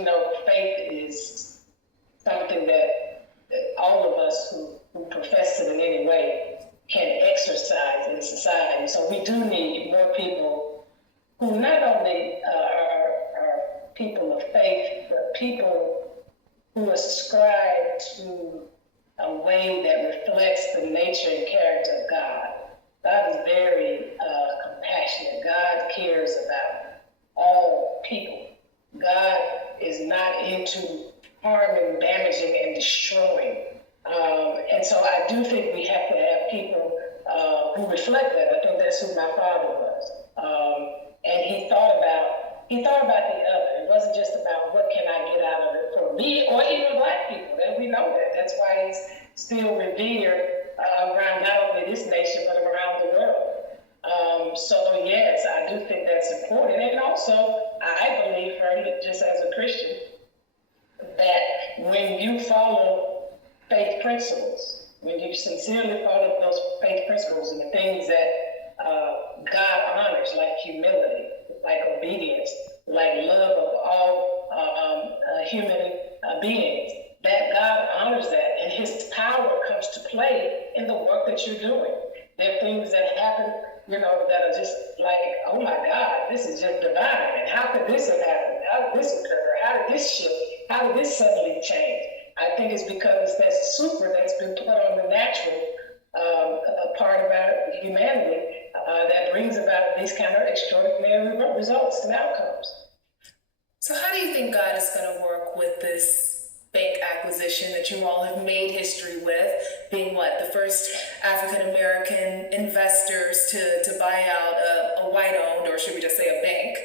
you know, faith is something that all of us who profess it in any way can exercise in society. So we do need more people who not only are people of faith, but people who ascribe to a way that reflects the nature and character of God. God is very compassionate. God cares about all people. God is not into harming, damaging, and destroying. And so I do think we have to have people who reflect that. I think that's who my father was. And he thought about the other. It wasn't just about what can I get out of it for me or even Black people. That we know that. That's why he's still revered around not only this nation but around the world. So yes, I do think that's important. And also, I believe, just as a Christian, that when you follow faith principles, when you sincerely follow those faith principles and the things that God honors, like humility, like obedience, like love of all human beings, that God honors that, and his power comes to play in the work that you're doing. There are things that happen, that are just like, oh my God, this is just divine. And how could this have happened? How did this occur? How did this shift? How did this suddenly change? I think it's because that super that's been put on the natural part of our humanity that brings about these kind of extraordinary results and outcomes. So how do you think God is going to work with this bank acquisition that you all have made history with, being the first African-American investors to buy out a white-owned, or should we just say a bank?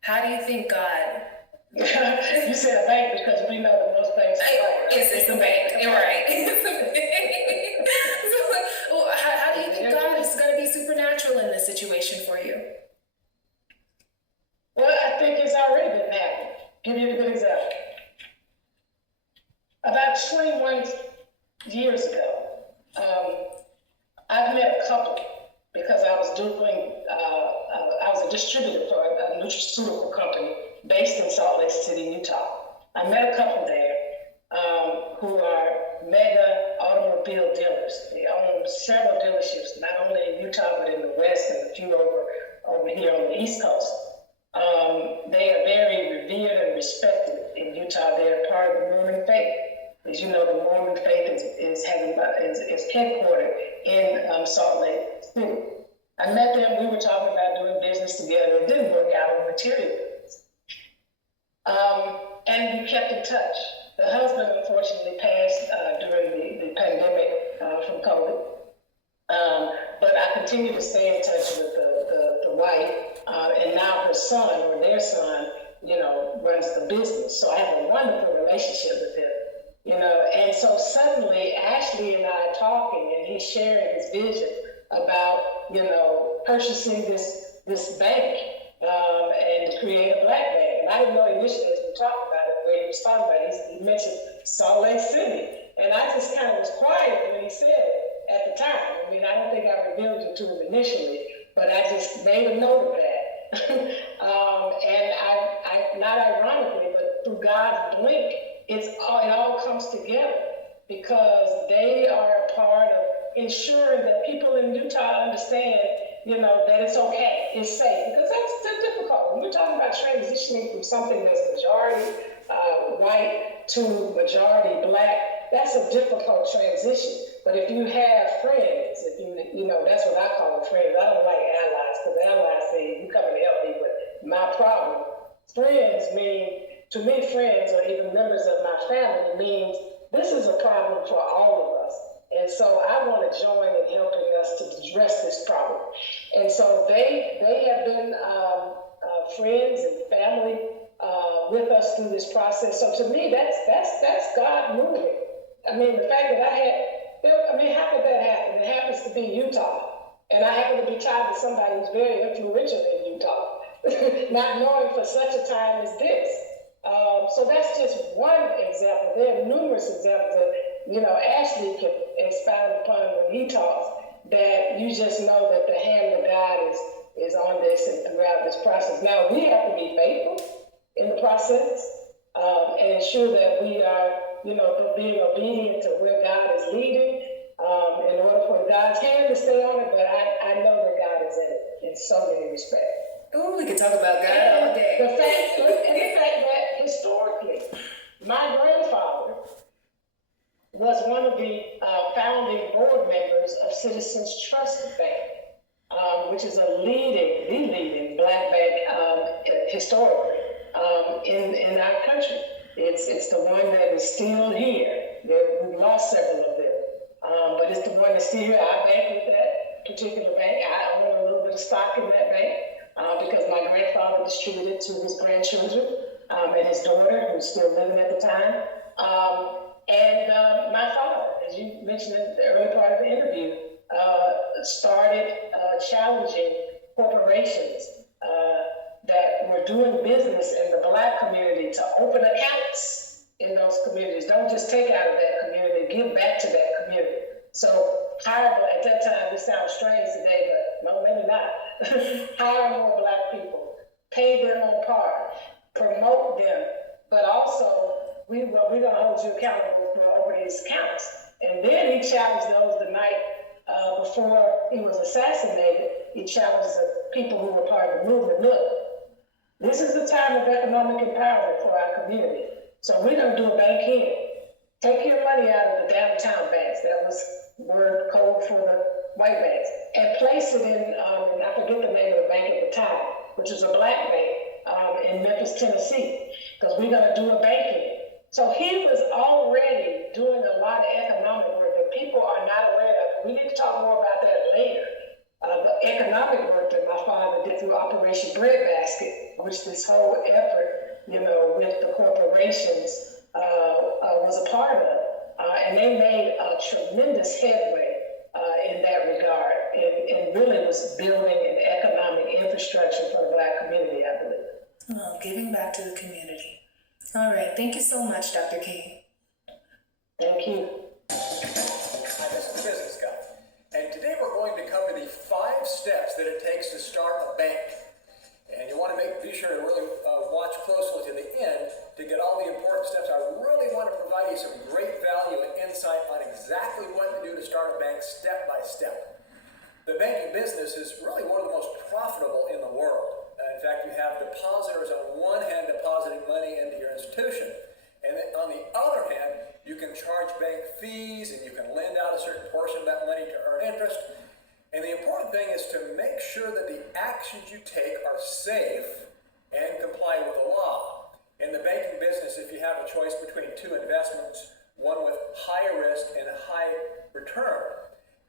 How do you think God... You said a bank because we know that most banks are white. It's a bank. You're right. It's a bank. So, how do you think God is going to be supernatural in this situation for you? Well, I think it's already been happening. Give you a good example. About 21 years ago, I met a couple because I was I was a distributor for a nutraceutical company based in Salt Lake City, Utah. I met a couple there who are mega automobile dealers. They own several dealerships, not only in Utah, but in the West and a few over here on the East Coast. They are very revered and respected in Utah. They're part of the Mormon faith. As you know, the Mormon faith is headquartered in Salt Lake City. I met them. We were talking about doing business together. It didn't work out on material things. And we kept in touch. The husband, unfortunately, passed during the pandemic from COVID. But I continue to stay in touch with the wife, and now her son, or their son, runs the business. So I have a wonderful relationship with him. And so suddenly Ashley and I are talking, and he's sharing his vision about, purchasing this bank and to create a Black bank. And I didn't know initially as we talked about it, where he was talking about it, he mentioned Salt Lake City. And I just kind of was quiet when he said it at the time. I mean, I don't think I revealed it to him initially, but I just made a note of that. And I, not ironically, but through God's blink, it all comes together because they are a part of ensuring that people in Utah understand, that it's okay, it's safe, because that's difficult. When we're talking about transitioning from something that's majority white to majority Black, that's a difficult transition. But if you have friends, that's what I call them friends. I don't like allies, because allies say, you come and help me with my problem. Friends to me, friends or even members of my family means this is a problem for all of us. And so I want to join in helping us to address this problem. And so they have been friends and family with us through this process. So to me, that's God moving. I mean, the fact that how could that happen? It happens to be Utah. And I happen to be tied to somebody who's very influential in Utah, not knowing for such a time as this. So that's just one example. There are numerous examples that, Ashley can expound upon when he talks, that you just know that the hand of God is on this and throughout this process. Now, we have to be faithful in the process. and ensure that we are, being obedient to where God is leading, in order for God's hand to stay on it. But I know that God is in it in so many respects. Ooh, we could talk about God all day. The fact that historically, my grandfather was one of the founding board members of Citizens Trust Bank, which is the leading black bank historically in our country. It's the one that is still here. We've lost several of them, but it's the one that's still here. I bank with that particular bank. I own a little bit of stock in that bank because my grandfather distributed to his grandchildren and his daughter, who's still living at the time. And my father, as you mentioned in the early part of the interview, started challenging corporations that were doing business in the black community to open accounts in those communities. Don't just take out of that community, give back to that community. So hire, at that time, this sounds strange today, but no, maybe not. Hire more black people, pay them on par, promote them, but also we're going to hold you accountable for opening these accounts. And then he challenged those the night before he was assassinated. He challenged the people who were part of the movement. Look, this is the time of economic empowerment for our community. So we're going to do a bank here. Take your money out of the downtown banks. That was word code for the white banks. And place it in, and I forget the name of the bank at the time, which was a black bank in Memphis, Tennessee, because we're going to do a bank here. So he was already doing a lot of economic work that people are not aware of. We need to talk more about that later. The economic work that my father did through Operation Breadbasket, which this whole effort, with the corporations was a part of. And they made a tremendous headway in that regard and really was building an economic infrastructure for the black community, I believe. Oh, giving back to the community. All right. Thank you so much, Dr. King. Thank you. Hi, this is the Business Guy. And today we're going to cover the 5 steps that it takes to start a bank. And you want to be sure to really watch closely to the end to get all the important steps. I really want to provide you some great value and insight on exactly what to do to start a bank step by step. The banking business is really one of the most profitable in the world. In fact, you have depositors on one hand depositing money into your institution, and then on the other hand, you can charge bank fees and you can lend out a certain portion of that money to earn interest. And the important thing is to make sure that the actions you take are safe and comply with the law. In the banking business, if you have a choice between 2 investments, one with high risk and high return,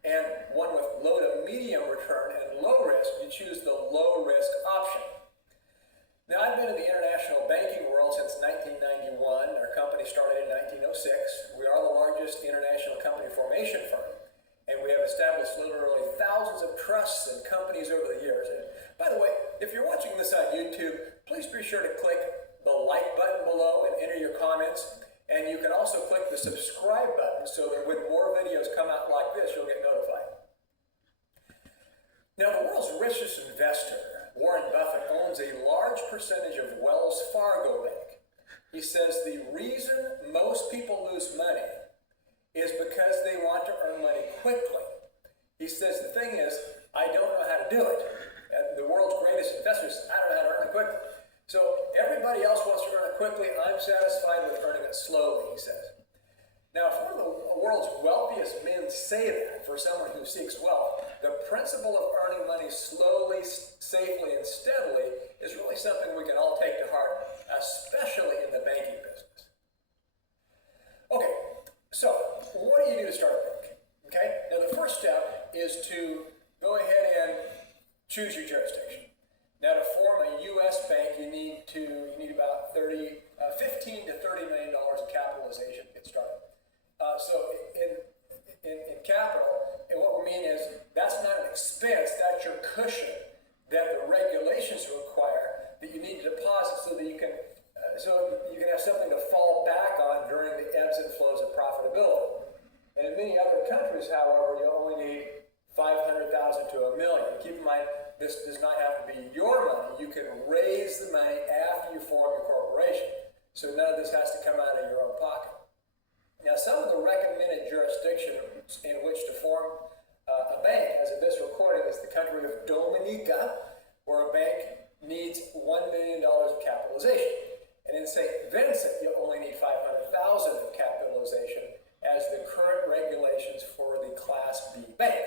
and one with low to medium return and low risk, you choose the low risk option. Now, I've been in the international banking world since 1991. Our company started in 1906. We are the largest international company formation firm. And we have established literally thousands of trusts and companies over the years. And by the way, if you're watching this on YouTube, please be sure to click the like button below and enter your comments. And you can also click the subscribe button so that when more videos come out like this, you'll get notified. Now, the world's richest investor, Warren Buffett, owns a large percentage of Wells Fargo Bank. He says the reason most people lose money is because they want to earn money quickly. He says the thing is, I don't know how to do it. And the world's greatest investors, I don't know how to earn it quickly. So everybody else wants to earn it quickly. I'm satisfied with earning it slowly, he says. Now, if one of the world's wealthiest men say that for someone who seeks wealth, the principle of earning money slowly, safely, and steadily is really something we can all take to heart, especially in the banking business. Okay, so what do you do to start a bank? Okay, now the first step is to go ahead and choose your jurisdiction. Now, to form a U.S. bank, you need about $15 to $30 million of capitalization to get started. So in capital, and what we mean is that's not an expense, that's your cushion that the regulations require that you need to deposit so that you can have something to fall back on during the ebbs and flows of profitability. And in many other countries, however, you only need $500,000 to $1 million. Keep in mind, this does not have to be your money. You can raise the money after you form your corporation. so none of this has to come out of your own pocket. Now, some of the recommended jurisdictions in which to form a bank, as of this recording, is the country of Dominica, where a bank needs $1 million of capitalization. And in St. Vincent, you only need $500,000 of capitalization as the current regulations for the Class B bank.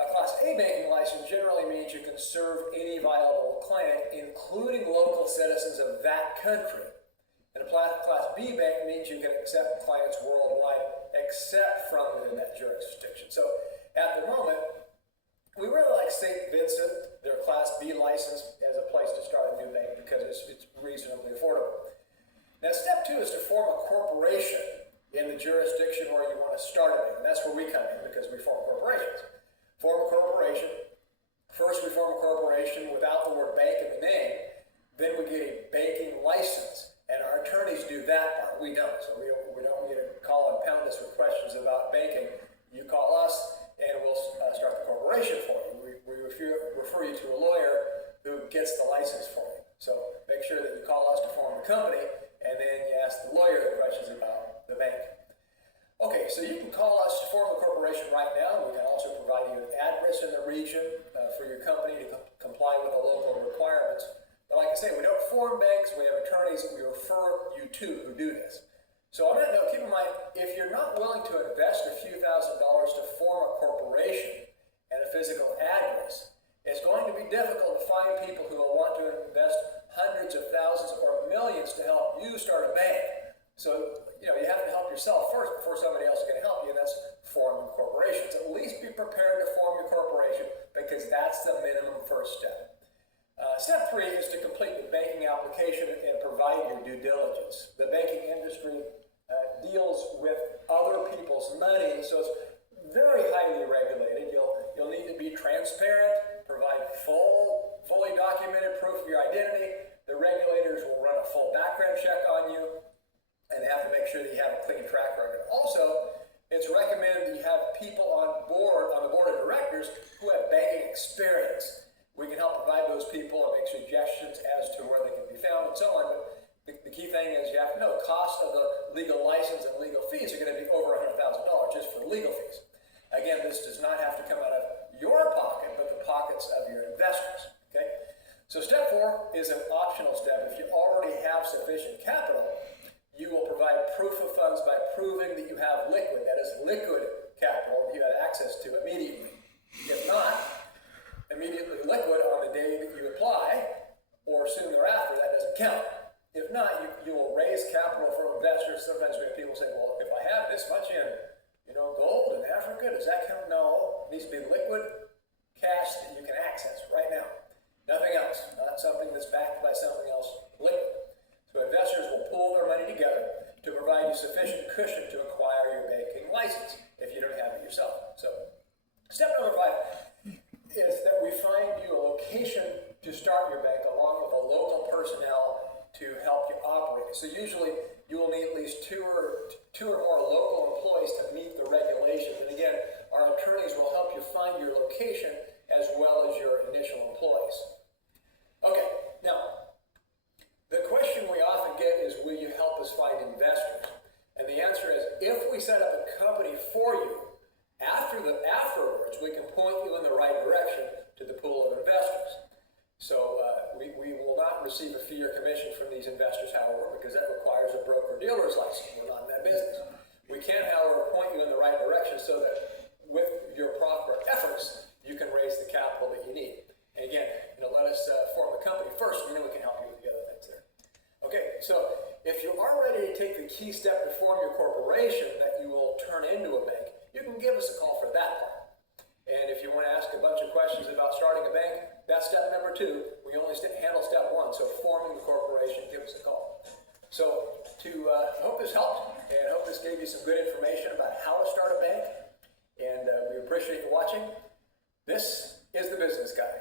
A Class A banking license generally means you can serve any viable client, including local citizens of that country. And a Class B bank means you can accept clients worldwide, except from within that jurisdiction. So at the moment, we really like St. Vincent, their Class B license, as a place to start a new bank because it's reasonably affordable. Now, step 2 is to form a corporation in the jurisdiction where you want to start a bank. And that's where we come in because we form corporations. Form a corporation. First, we form a corporation without the word bank in the name. Then we get a banking license. And our attorneys do that part. We don't. So we don't get to call and pound us with questions about banking. You call us, and we'll start the corporation for you. We refer you to a lawyer who gets the license for you. So make sure that you call us to form the company, and then you ask the lawyer the questions about the bank. Okay, so you can call us to form a corporation right now. We can also provide you an address in the region for your company to comply with the local requirements. But like I say, we don't form banks. We have attorneys that we refer you to who do this. So on that note, keep in mind, if you're not willing to invest a few $1,000s to form a corporation and a physical address, it's going to be difficult to find people who will want to invest hundreds of thousands or millions to help you start a bank. So, you have to help yourself first before somebody else is going to help you, and that's forming corporations. At least be prepared to form your corporation because that's the minimum first step. Step 3 is to complete the banking application and provide your due diligence. The banking industry deals with other people's money, so it's very highly regulated. You'll need to be transparent, provide fully documented proof of your identity. The regulators will run a full background check on you, and they have to make sure that you have a clean track record. Also, it's recommended that you have people on the board of directors who have banking experience. We can help provide those people and make suggestions as to where they can be found and so on. But the key thing is you have to know the cost of the legal license and legal fees are going to be over $100,000 just for legal fees. Again, this does not have to come out of your pocket, but the pockets of your investors. Okay? So step 4 is an optional step. If you already have sufficient capital, you will provide proof of funds by proving that you have liquid, that is liquid capital that you have access to immediately. If not, immediately liquid on the day that you apply, or soon thereafter, that doesn't count. If not, you will raise capital from investors. Sometimes we have people say, well, if I have this much in, gold in Africa, does that count? No, it needs to be liquid cash that you can access right now. Nothing else, not something that's backed by something else liquid. So investors will pool their money together to provide you sufficient cushion to acquire your banking license if you don't have it yourself. So step number 5 is that we find you a location to start your bank along with a local personnel to help you operate. So usually you will need at least two or more local employees to meet the regulations. And again, our attorneys will help you find your location as well as your initial employees. Okay, now, the question we often get is, will you help us find investors? And the answer is, if we set up a company for you, afterwards, we can point you in the right direction to the pool of investors. So we will not receive a fee or commission from these investors, however, because that requires a broker-dealer's license. We're not in that business. We can, however, point you in the right direction so that with your proper efforts, you can raise the capital that you need. And again, let us form the company first, and then we can help you with the other things there. Okay, so if you are ready to take the key step to form your corporation that you will turn into a bank, you can give us a call for that part. And if you want to ask a bunch of questions about starting a bank, that's step number 2. We only handle step 1, so forming the corporation, give us a call. So I hope this helped, and I hope this gave you some good information about how to start a bank. And we appreciate you watching. This is The Business Guy.